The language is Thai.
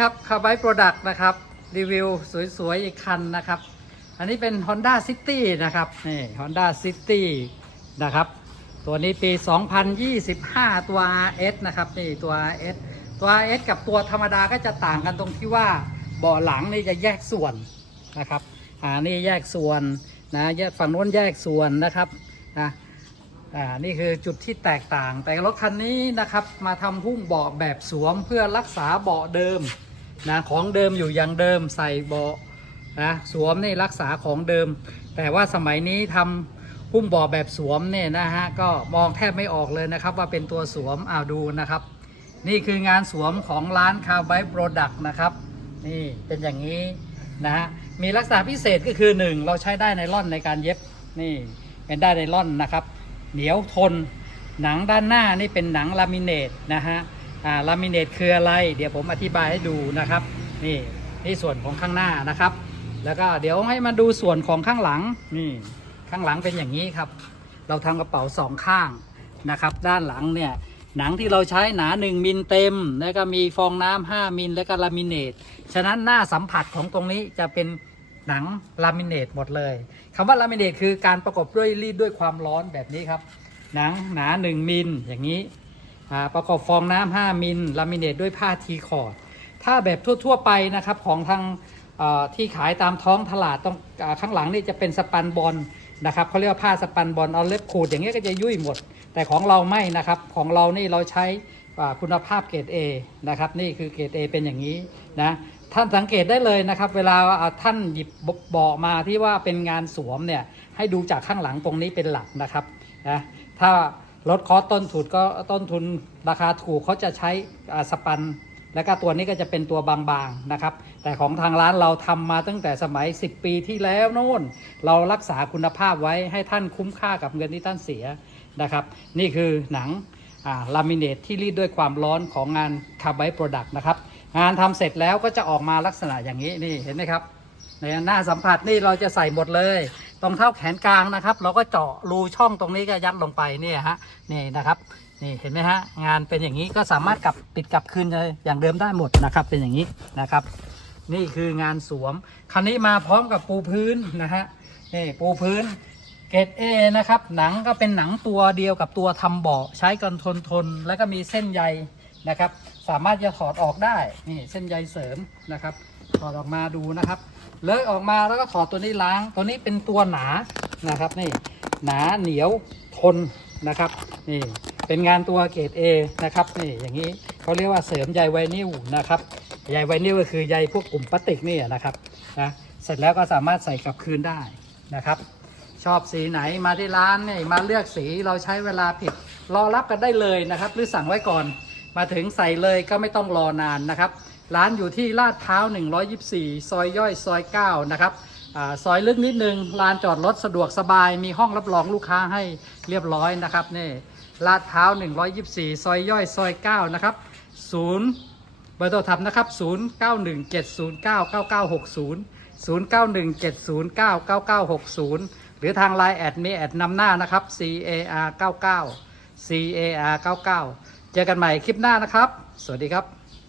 ครับคาร์ไบโปรดักต์นะครับ รีวิวสวย ๆ อีกคันนะครับ อันนี้เป็น Honda City นะครับ นี่ Honda City นะครับ ตัวนี้ปี 2025 ตัว RS นะครับ นี่ตัว RS ตัว RS กับตัวธรรมดาก็จะต่างกันตรงที่ว่าเบาะหลังนี่จะแยกส่วนนะครับ อ่า นี่แยกส่วนนะแยกฝั่งโน้นแยกส่วนนะครับนะอ่า นี่คือจุดที่แตกต่าง แต่รถคันนี้นะครับ มาทำหุ้มเบาะแบบสวมเพื่อรักษาเบาะเดิม นะของเดิมอยู่อย่างเดิมใส่เบาะนะสวมนี่รักษาของเดิม แต่ว่าสมัยนี้ทำหุ้มเบาะแบบสวมเนี่ยนะฮะก็มองแทบไม่ออกเลยนะครับ ว่าเป็นตัวสวมอ้าวดูนะครับ นี่คืองานสวมของร้านคาร์ไบโปรดักต์นะครับ นี่เป็นอย่างนี้นะฮะมีลักษณะพิเศษก็คือ 1 เราใช้ได้ไนล่อนในการเย็บนี่เป็นได้ไนล่อนนะครับ เหนียวทน หนังด้านหน้านี่เป็นหนังลามิเนตนะฮะ อ่าลามิเนตคืออะไร เดี๋ยวผมอธิบายให้ดูนะครับ นี่นี่ส่วนของข้างหน้านะครับ แล้วก็เดี๋ยวให้มาดูส่วนของข้างหลังนี่ข้างหลังเป็นอย่างนี้ครับ เราทำกระเป๋าสองข้างนะครับ ด้านหลังเนี่ยหนังที่เราใช้หนา 1 มิลเต็ม แล้วก็มีฟองน้ำ5มิลแล้วก็ลามิเนตฉะนั้นหน้าสัมผัสของตรงนี้จะเป็นหนังลามิเนตหมดเลยคำว่าลามิเนตคือการประกบด้วยรีดด้วยความร้อนแบบนี้ครับ หนังหนา 1 มิลอย่างนี้ ประกอบฟองน้ำ5มิลลามิเนตด้วยผ้าทีคอร์ดถ้าแบบทั่ว ๆ ไปนะครับของทางที่ขายตามท้องตลาดต้องอข้างหลังนี่จะเป็นสปันบอลนะครับเขาเรียกว่าผ้าสปันบอลเอาเล็บขูดอย่างเงี้ยก็จะยุ่ยหมด แต่ของเราไม่นะครับของเรานี่เราใช้คุณภาพเกรด A นะครับนี่คือเกรด A เป็นอย่างนี้นะท่านสังเกตได้เลยนะครับ เวลาอ่าท่านหยิบเบาะมาที่ว่าเป็นงานสวมเนี่ยให้ดูจากข้างหลังตรงนี้เป็นหลักนะครับนะถ้า รถคอสต้นทุนก็ต้นทุนราคาถูกเขาจะใช้สปัน แล้วก็ตัวนี้ก็จะเป็นตัวบางๆนะครับ แต่ของทางร้านเราทำมาตั้งแต่สมัย 10 ปีที่แล้วโน่น เรารักษาคุณภาพไว้ให้ท่านคุ้มค่ากับเงินที่ท่านเสียนะครับ นี่คือหนังลามิเนตที่รีดด้วยความร้อนของงานคาร์ไบโปรดักต์นะครับ งานทำเสร็จแล้วก็จะออกมาลักษณะอย่างนี้นี่เห็นไหมครับในหน้าสัมผัสนี่เราจะใส่หมดเลย ตรงเท่าแขนกลางนะครับ เราก็เจาะรูช่องตรงนี้ก็ยัดลงไปเนี่ยฮะนี่นะครับนี่เห็นไหมฮะงานเป็นอย่างนี้ก็สามารถกลับปิดกลับคืนเลยอย่างเดิมได้หมดนะครับ เป็นอย่างนี้นะครับ นี่คืองานสวม คันนี้มาพร้อมกับปูพื้นนะฮะนี่ปูพื้นเกรดเอนะครับ หนังก็เป็นหนังตัวเดียวกับตัวทำเบาะใช้กันทนทน แล้วก็มีเส้นใยนะครับ สามารถจะถอดออกได้นี่เส้นใยเสริมนะครับถอดออกมาดูนะครับ เลอะออกมาแล้วก็ถอดตัวนี้ล้าง ตัวนี้เป็นตัวหนานะครับนี่หนาเหนียวทนนะครับนี่เป็นงานตัวเกรด A นะครับนี่อย่างนี้เขาเรียกว่าเสริมใยไวนิลนะครับใยไวนิลก็คือใยพวกกลุ่มพลาสติกนี่นะครับนะเสร็จแล้วก็สามารถใส่กลับคืนได้นะครับ ชอบสีไหนมาที่ร้านนี่มาเลือกสีเราใช้เวลาผิดรอรับกันได้เลยนะครับ หรือสั่งไว้ก่อนมาถึงใส่เลยก็ไม่ต้องรอนานนะครับ ร้านอยู่ที่ลาดพร้าว 124 ซอยย่อยซอย 9 นะครับอซอยลึกนิดนึงลานจอดรถสะดวกสบาย มีห้องรับรองลูกค้าให้เรียบร้อยนะครับนี่ลาดพร้าว 124 ซอยย่อยซอย 9 นะครับ0เบอร์โทรศัพท์นะครับ 0917099960 0917099960 หรือทางไลน์แอดมีแอดนำหน้านะครับ CAR 99 CAR 99 เจอกันใหม่คลิปหน้านะครับ สวัสดีครับ